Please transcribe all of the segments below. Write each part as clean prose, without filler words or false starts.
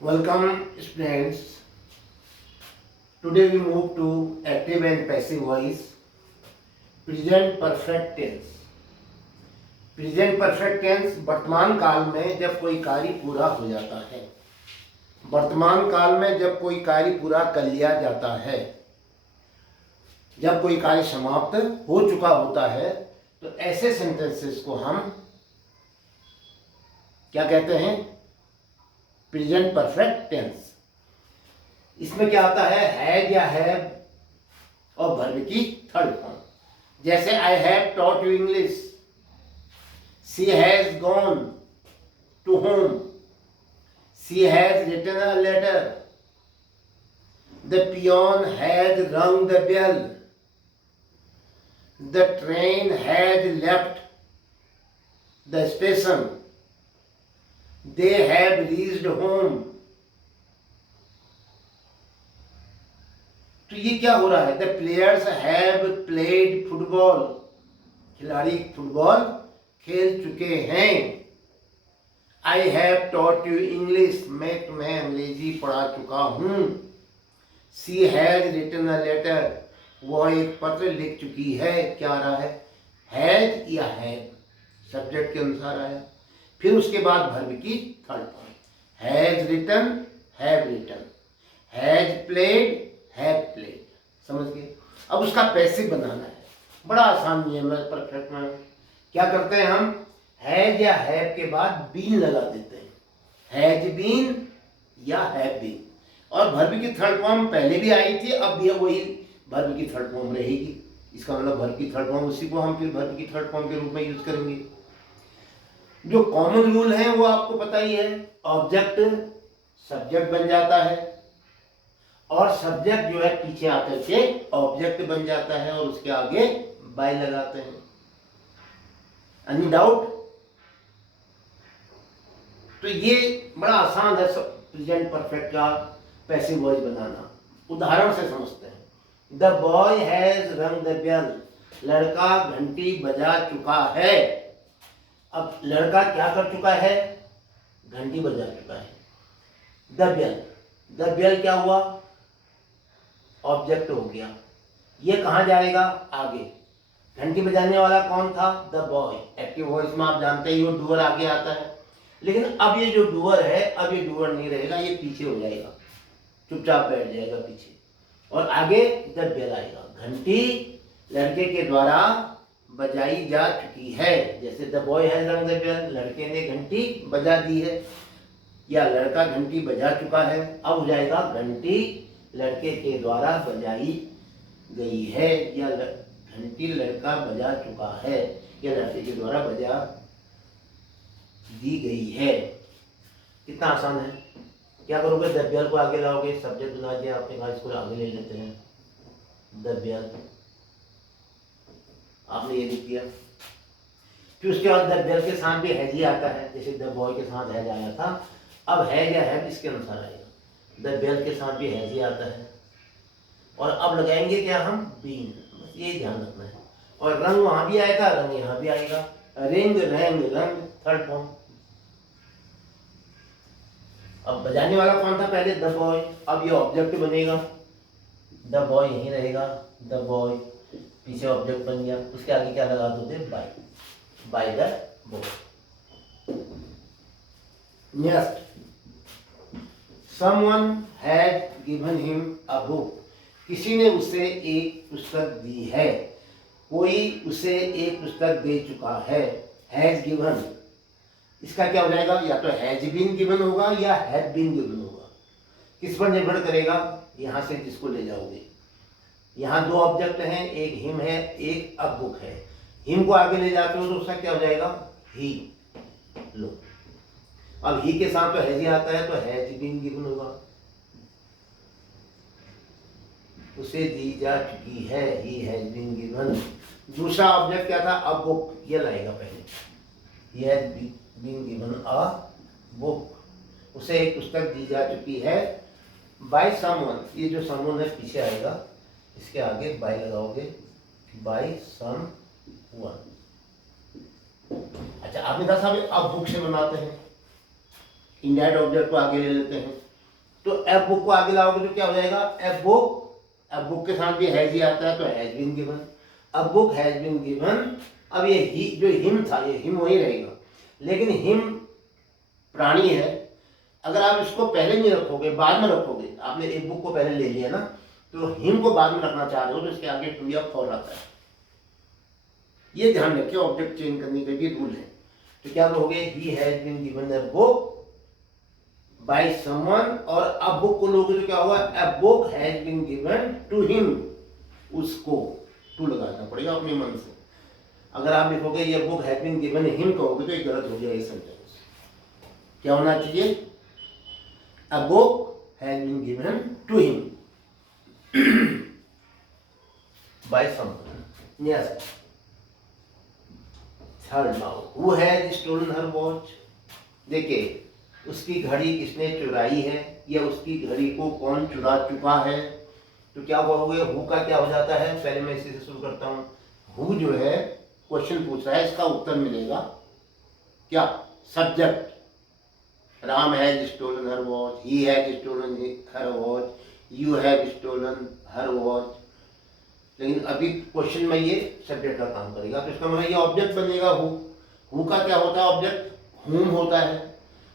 Welcome students. Today we move to active and passive voice. Present perfect tense. Present perfect tense वर्तमान काल में जब कोई कार्य पूरा हो जाता है, वर्तमान काल में जब कोई कार्य पूरा कर लिया जाता है, जब कोई कार्य समाप्त हो चुका होता है, तो ऐसे सेंटेंसेस को हम क्या कहते हैं? Present perfect tense. इसमें क्या आता है? हैज या हैव और वर्ब की थर्ड फॉर्म। जैसे I have taught you English, she has gone to home, she has written a letter, the peon has rung the bell, the train has left the station, they have reached home। तो ये क्या हो रहा है? The players have played football। खिलाड़ी football खेल चुके हैं। I have taught you English। मैं तुम्हें अंग्रेजी पढ़ा चुका हूँ। She has written a letter। वह एक पत्र लिख चुकी है। क्या आ रहा है? Has या have सब्जेक्ट के अनुसार आया। फिर उसके बाद वर्ब की third form. Has written, have written, has played, have played. समझ गए? अब उसका पैसिव बनाना है। बड़ा आसान नियम है परफेक्ट में। क्या करते हैं हम? हैज या हैव के बाद बीन लगा देते हैं। हैज बीन या हैव बीन। और वर्ब की थर्ड फॉर्म पहले भी आई थी, अब भी वही वर्ब की थर्ड फॉर्म रहेगी। इसका मतलब वर्ब की थर्ड फॉर्म, उसी को हम फिर वर्ब की थर्ड फॉर्म के रूप में यूज करेंगे। जो कॉमन रूल है वो आपको पता ही है। ऑब्जेक्ट सब्जेक्ट बन जाता है और सब्जेक्ट जो है पीछे आकर के ऑब्जेक्ट बन जाता है और उसके आगे बाय लगाते हैं। Any doubt? तो ये बड़ा आसान है प्रेजेंट परफेक्ट का पैसिव वॉइस बनाना। उदाहरण से समझते हैं। The boy has rung the bell. लड़का घंटी बजा चुका है। अब लड़का क्या कर चुका है? घंटी बजा चुका है। द बेल, द बेल क्या हुआ? ऑब्जेक्ट हो गया। ये कहाँ जाएगा? आगे। घंटी बजाने वाला कौन था? The boy. एक्टिव वॉइस में आप जानते ही हो डूअर आगे आता है। लेकिन अब ये जो डूअर है, अब ये डूअर नहीं रहेगा, ये पीछे हो जाएगा, चुपचाप बैठ जाएगा पीछे और आगे द बेल आएगा। घंटी लड़के के द्वारा बजाई जा चुकी है। जैसे the boy has rung the bell, लड़के ने घंटी बजा दी है, या लड़का घंटी बजा चुका है। अब हो जाएगा घंटी लड़के के द्वारा बजाई गई है, या घंटी लड़का बजा चुका है, या लड़के के द्वारा बजा दी गई है। कितना आसान है। क्या करोगे? द बेल को आगे लाओगे, सब्जेक्ट बना दिया आपने कहा इसको आगे ले लेते हैं। द बेल आपने ये लिख दिया। फिर उसके बाद द बेल के साथ भी हैज ही आता है, जैसे द बॉय के साथ हैज आया था। अब हैज या हैव इसके अनुसार आएगा। द बेल के साथ भी हैज ही आता है। और अब लगाएंगे क्या हम? बीन। बस ये ध्यान रखना है। और रंग वहां भी आएगा, रंग यहाँ भी आएगा। रिंग, रैंग, रंग थर्ड फॉर्म। अब बजाने वाला कौन था पहले? The boy. अब ये ऑब्जेक्ट बनेगा। द बॉय यहीं रहेगा। द बॉय पीछे ऑब्जेक्ट बन गया। उसके आगे क्या लगा दोगे? By. By the boy. Next, someone had given him a book. किसी ने उसे एक पुस्तक दी है। कोई उसे एक पुस्तक दे चुका है। हैज गिवन, इसका क्या हो जाएगा? या तो हैज बीन गिवन होगा या हैड बीन गिवन होगा। किस पर निर्भर करेगा? यहां से जिसको ले जाओगे। यहाँ दो ऑब्जेक्ट हैं, एक हिम है, एक अ बुक है। हिम को आगे ले जाते हो तो उसका क्या हो जाएगा? ही। लो, अब ही के साथ तो हैज ही आता है, तो हैज बीन गिवन होगा। उसे दी जा चुकी है, ही हैज बीन गिवन। दूसरा ऑब्जेक्ट क्या था? अ बुक, ये लाएगा पहले। He has been given a book. उसे एक पुस्तक दी जा चुकी है बाय समवन। ये जो समवन है पीछे आएगा, इसके आगे बाय लगाओगे। बाय सम वन। अच्छा, आपने कहा साहब अब बुक से बनाते हैं। इंडायरेक्ट ऑब्जेक्ट को आगे ले लेते हैं। तो एब बुक को आगे लाओगे तो क्या हो जाएगा, एब बुक के साथ भी हैज ही आता है, तो हैज बीन गिवन, अब बुक हैज बीन गिवन। अब ये ही जो हिम था, ये हिम वही रहेगा, लेकिन हिम प्राणी है। अगर आप इसको पहले नहीं रखोगे, बाद में रखोगे, आपने एक बुक को पहले ले लिया ना, तो हिम को बाद में रखना चाह रहे हो तो इसके आगे टू या फॉर आता है। ये ध्यान रखिए, ऑब्जेक्ट चेंज करने के भी रूल है। तो क्या कहोगे, he has been given a book by someone, और अ बुक को लोगे तो क्या होगा, a book has been given to him, उसको टू लगाना पड़ेगा अपने मन से। अगर आप लिखोगे ये book has been given him कहोगे तो ये गलत हो जाएगा सेंटेंस। क्या होना चाहिए, a book has been given to him by someone. Yes. Third now, who has stolen her watch. देखिए, उसकी घड़ी किसने चुराई है, या उसकी घड़ी को कौन चुरा चुका है। तो क्या कहोगे, हु का क्या हो जाता है, पहले मैं इसी से शुरू करता हूँ। हु जो है क्वेश्चन पूछ रहा है, इसका उत्तर मिलेगा क्या, subject. Ram has stolen her watch, he has stolen her watch, you have stolen her watch. लेकिन अभी क्वेश्चन में ये सब्जेक्ट का काम करेगा, तो इसका मतलब ये ऑब्जेक्ट बनेगा हु। हु का क्या होता है ऑब्जेक्ट, हुम होता है।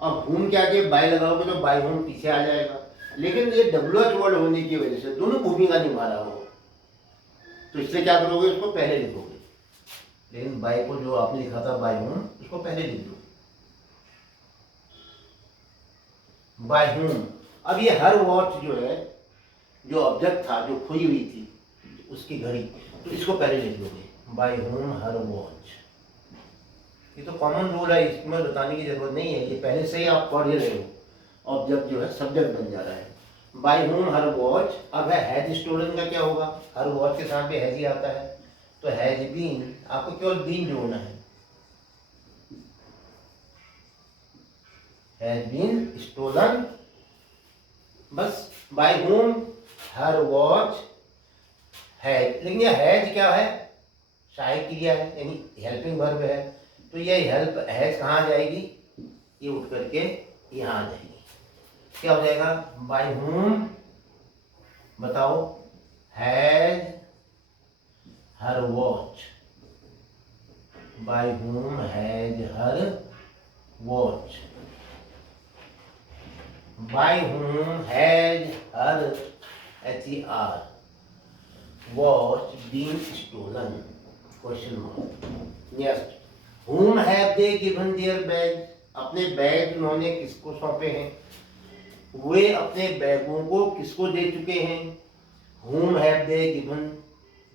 अब हुम के आगे बाय लगाओगे तो बाय हुम पीछे आ जाएगा, लेकिन ये WH वर्ड होने की वजह से दोनों भूमिका निभा रहा हो, तो इसलिए क्या करोगे, उसको पहले लिखोगे। लेकिन बाय को जो आपने लिखा था बाय हुम, उसको पहले लिख दो, बाय हुम। अब ये हर वॉच जो है, जो ऑब्जेक्ट था, जो खोई हुई थी उसकी घड़ी, तो इसको पहले लिख दोगे, बाय हुम हर वॉच। ये तो कॉमन रूल है, इसमें बताने की जरूरत नहीं है, ये पहले से ही आप पढ़ ही रहे हो। ऑब्जेक्ट जो है सब्जेक्ट बन जा रहा है, बाय हुम हर वॉच। अब है हैज स्टोलन का क्या होगा, हर वॉच के साथ भी हैज ही आता है, तो हैज बीन, आपको केवल बीन जोड़ना है, हैज बीन स्टोलन, बस। By whom her watch has, लेकिन ये हैज क्या है, सहायक क्रिया है, यानी हेल्पिंग वर्ब है, तो ये हेल्प हैज कहाँ आ जाएगी, ये उठ करके यहाँ आ जाएगी। क्या हो जाएगा, बाय हुम, बताओ, has her watch, by whom has her watch, by whom has her HER watch been stolen, question mark. Next, whom have they given their bags, अपने बैग उन्होंने किसको सौंपे हैं, वे अपने बैगों को किसको दे चुके हैं। whom have they given,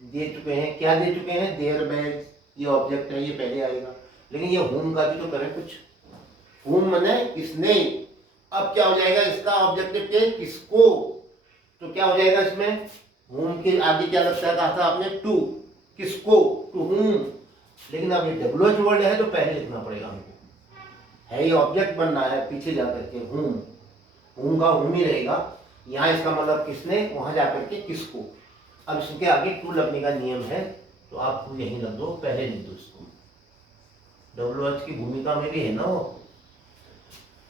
दे चुके हैं, क्या दे चुके हैं, their bags, ये ऑब्जेक्ट है, ये पहले आएगा, लेकिन ये whom का भी तो करें कुछ, whom माने किसने। अब क्या हो जाएगा, इसका ऑब्जेक्टिव क्या है, किसको, तो क्या हो जाएगा इसमें, whom के आगे क्या लगता है, कहा था आपने, टू, किसको, टू whom। लेकिन अब ये WH वर्ड है तो पहले लिखना पड़ेगा हमको, है ये ऑब्जेक्ट बन रहा है, पीछे जाकर के whom का whom ही रहेगा, यहाँ इसका मतलब किसने, वहां जाकर के किसको। अब इसके आगे टू लगने का नियम है, तो आप यहीं लग दो, पहले लिख दो इसको, WH की भूमिका में भी है ना वो,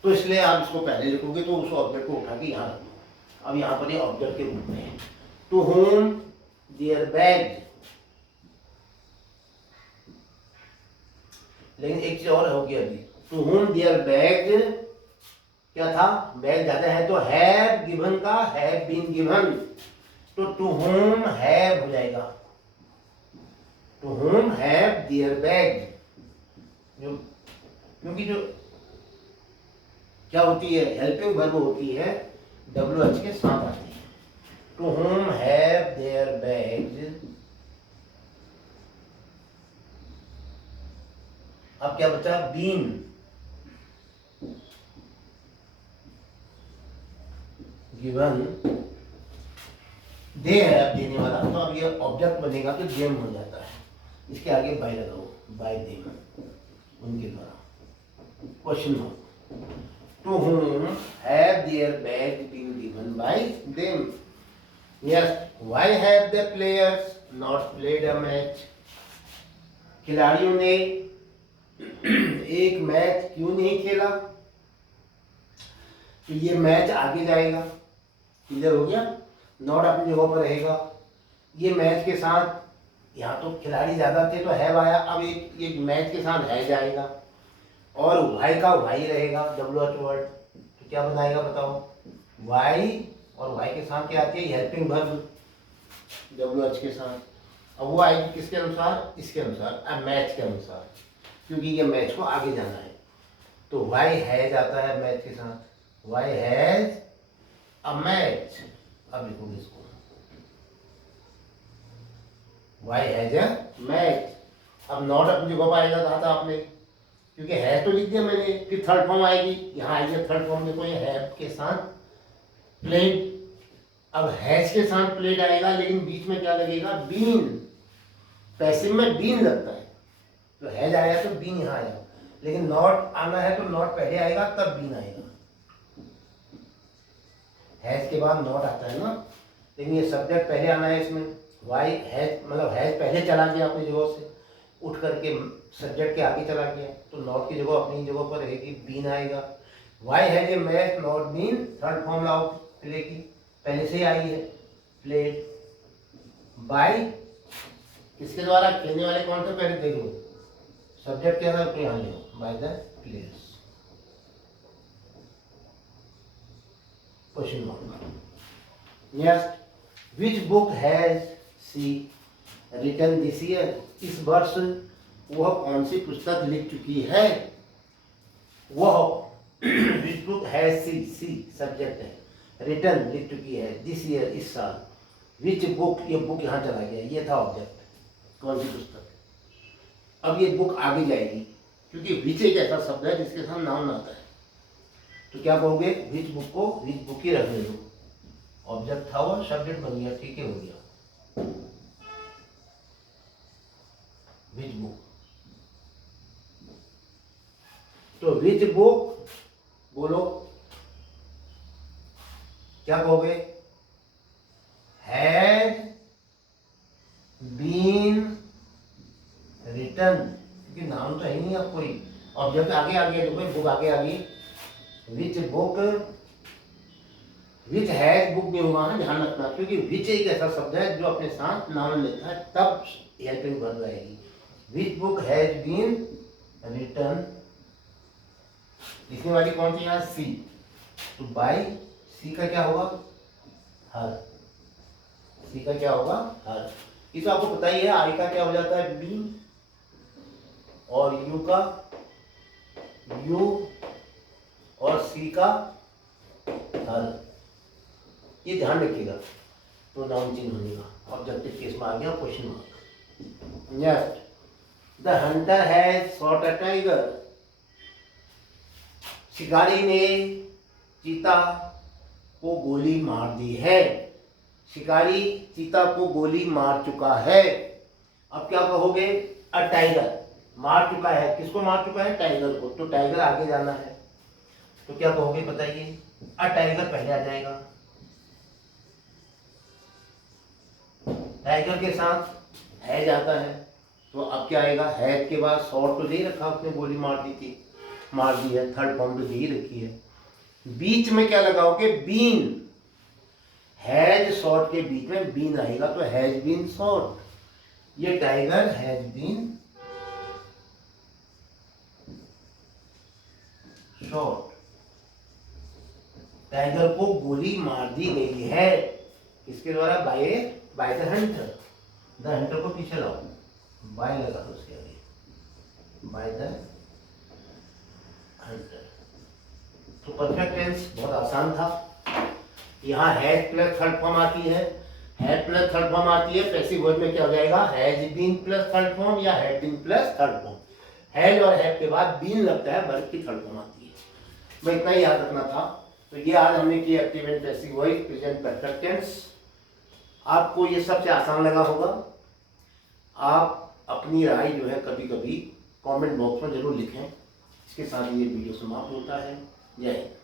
तो इसलिए आप इसको पहले लिखोगे तो उस ऑब्जेक्ट को उठा के यहाँ रख दो। अब यहाँ पर ये ऑब्जेक्ट के रूप में है, टू whom their bags, लेकिन एक चीज और होगी अभी, टू whom their bags, क्या था, बैग ज्यादा है तो हैव गिवन का हैव बीन गिवन, तो टू whom हैव हो जाएगा, to whom have their bags, क्योंकि जो क्या होती है, हेल्पिंग वर्ब होती है, WH के साथ आती है, to whom have their bags। अब क्या बचा, बीन, गिवन, दे है अब देने वाला, तो अब ये ऑब्जेक्ट बनेगा तो देम हो जाता है, इसके आगे बाय लगाओ, बाय देम, उनके द्वारा। Question mark, to whom have their bags been given by them। Yes, why have the players not played a match, खिलाड़ियों ने एक मैच क्यों नहीं खेला। तो ये मैच आगे जाएगा, क्लियर हो गया। नॉट अपनी जगह पर रहेगा। ये मैच के साथ, यहाँ तो खिलाड़ी ज़्यादा थे तो हैव आया, अब एक मैच के साथ है जाएगा और वाई का वाई रहेगा, WH वर्ड। तो क्या बनाएगा बताओ, वाई, और वाई के साथ क्या आती है, हेल्पिंग वर्ब WH के साथ। अब वो आएगी किसके अनुसार, इसके अनुसार, मैच के अनुसार, क्योंकि ये मैच को आगे जाना है। तो वाई हैज आता है मैच के साथ, वाई हैज अ मैच। अब लिखोगे इसको, वाई हैज अ मैच। अब नॉट अपनी जगह पर आएगा, कहा था आपने, क्योंकि है तो लिख दिया मैंने, फिर थर्ड फॉर्म आएगी, यहाँ आएगी थर्ड फॉर्म। देखो ये हैव के साथ प्लेड, अब हैज के साथ प्लेड आएगा, लेकिन बीच में क्या लगेगा, बीन। पैसिव में बीन लगता है, तो हैज आया तो बीन यहाँ आएगा, लेकिन नॉट आना है तो नॉट पहले आएगा तब बीन आएगा। हैज के बाद नॉट आता है ना, लेकिन ये सब्जेक्ट पहले आना है इसमें। वाई हैज मतलब हैज पहले चला गया अपनी जगह से, उठ करके सब्जेक्ट के आगे चला गया, तो नॉट की जगह अपनी जगह पर रहेगी, बीन आएगा। Why has a match not been, third form लाओ प्ले की, पहले से ही आई है, प्लेड बाय, किसके द्वारा, खेलने वाले कौन थे पहले देखो, सब्जेक्ट क्या था तो यहाँ ले, by the players. Question mark. Next, which book has she written this year, इस वर्ष वह कौन सी पुस्तक लिख चुकी है, वह which book has she subject है, रिटन लिख चुकी है, दिस ईयर इस साल, विच बुक, ये बुक यहाँ चला गया, ये था ऑब्जेक्ट, कौन सी पुस्तक। अब ये बुक आगे जाएगी, क्योंकि विच एक ऐसा शब्द है जिसके साथ नाउन आता है, तो क्या कहोगे, विच बुक को विच बुक ही रखने दो, ऑब्जेक्ट था वो, सब्जेक्ट बन गया, ठीक है, हो गया, विच बुक। तो विच बुक बोलो, क्या कहोगे, हैड बीन रिटन, क्योंकि नाम तो है नहीं अब कोई, ऑब्जेक्ट आगे आ गया, देखो बुक आगे आ गई, which book, which has book भी होगा, ध्यान रखना, क्योंकि विच एक ऐसा शब्द है जो अपने साथ नाउन लेता है, तब हेल्पिंग वर्ब आएगी। Which book has been written, लिखने वाली कौन सी यहाँ, सी, तो बाय सी का क्या होगा, हर, सी का क्या होगा, हर। ये तो आपको पता ही है, आई का क्या हो जाता है, बी, और यू का यू, और सी का हर, ये ध्यान रखिएगा, तो नाउन चेंज होने का, ऑब्जेक्टिव केस में आ गया question mark. Next, the Hunter has shot a tiger, शिकारी ने चीता को गोली मार दी है, शिकारी चीता को गोली मार चुका है। अब क्या कहोगे, अ टाइगर, मार चुका है, किसको मार चुका है, टाइगर को, तो टाइगर आगे जाना है, तो क्या कहोगे बताइए, अ टाइगर पहले आ जाएगा, टाइगर के साथ हैज आता है, तो अब क्या आएगा, हैज के बाद शॉट तो दे रखा, उसने गोली मार दी थी, मार दी है, थर्ड फॉर्म तो दे ही रखी है, बीच में क्या लगाओगे, बीन, हैज शॉट के बीच में बीन आएगा, तो हैज बीन शॉट, ये tiger has been shot, tiger को गोली मार दी गई है, किसके द्वारा, by the hunter, the hunter को पीछे लाओ, बाय लगा दो उसके आगे, बाय द हंटर। तो परफेक्ट टेंस बहुत आसान था, यहाँ हैज प्लस थर्ड फॉर्म आती है, हैड प्लस थर्ड फॉर्म आती है, पैसिव वर्ब में क्या हो जाएगा, has been plus third form या had been plus third form, has और हैव के बाद बीन लगता है, वर्ब की थर्ड फॉर्म आती है, बस इतना ही याद रखना था। तो ये आज हमने किया active and passive voice, present perfect tense. आपको ये सबसे आसान लगा होगा, आप अपनी राय जो है कभी कभी कमेंट बॉक्स में जरूर लिखें। इसके साथ ये वीडियो समाप्त होता है। जय हिंद।